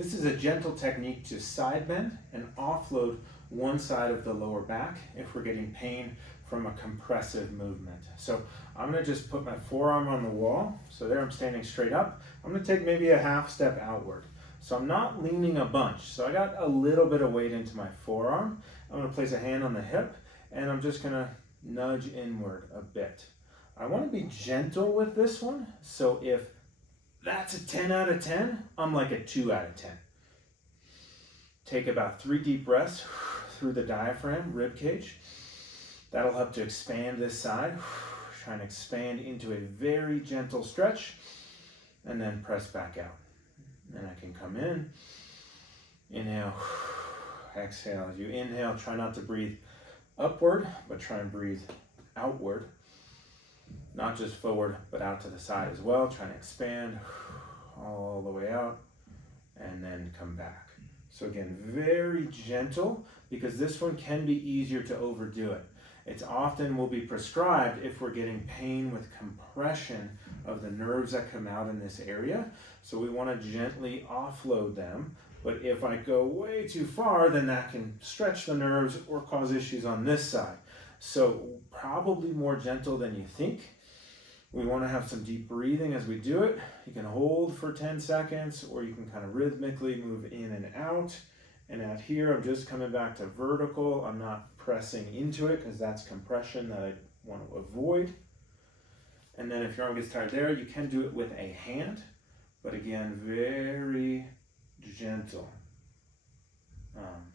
This is a gentle technique to side bend and offload one side of the lower back if we're getting pain from a compressive movement. So I'm gonna just put my forearm on the wall. So there I'm standing straight up. I'm gonna take maybe a half step outward. So I'm not leaning a bunch. So I got a little bit of weight into my forearm. I'm gonna place a hand on the hip and I'm just gonna nudge inward a bit. I wanna be gentle with this one. So if that's a 10 out of 10, I'm like a 2 out of 10. Take about 3 deep breaths through the diaphragm, rib cage. That'll help to expand this side. Try and expand into a very gentle stretch and then press back out. And I can come in, inhale, exhale. As you inhale, try not to breathe upward, but try and breathe outward. Not just forward, but out to the side as well. Try and expand all the way out and then come back. So again, very gentle, because this one can be easier to overdo it. It's often will be prescribed if we're getting pain with compression of the nerves that come out in this area. So we want to gently offload them. But if I go way too far, then that can stretch the nerves or cause issues on this side. So probably more gentle than you think. We want to have some deep breathing as we do it. You can hold for 10 seconds, or you can kind of rhythmically move in and out. And out here, I'm just coming back to vertical. I'm not pressing into it because that's compression that I want to avoid. And then if your arm gets tired there, you can do it with a hand, but again, very gentle.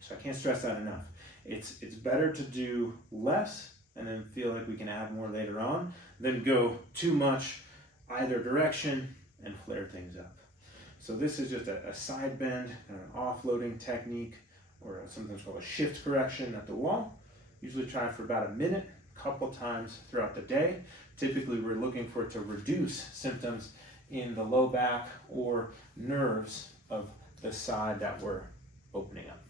So I can't stress that enough. It's better to do less and then feel like we can add more later on than go too much either direction and flare things up. So this is just a side bend, kind of an offloading technique, or sometimes called a shift correction at the wall. Usually try for about a minute, a couple times throughout the day. Typically we're looking for it to reduce symptoms in the low back or nerves of the side that we're opening up.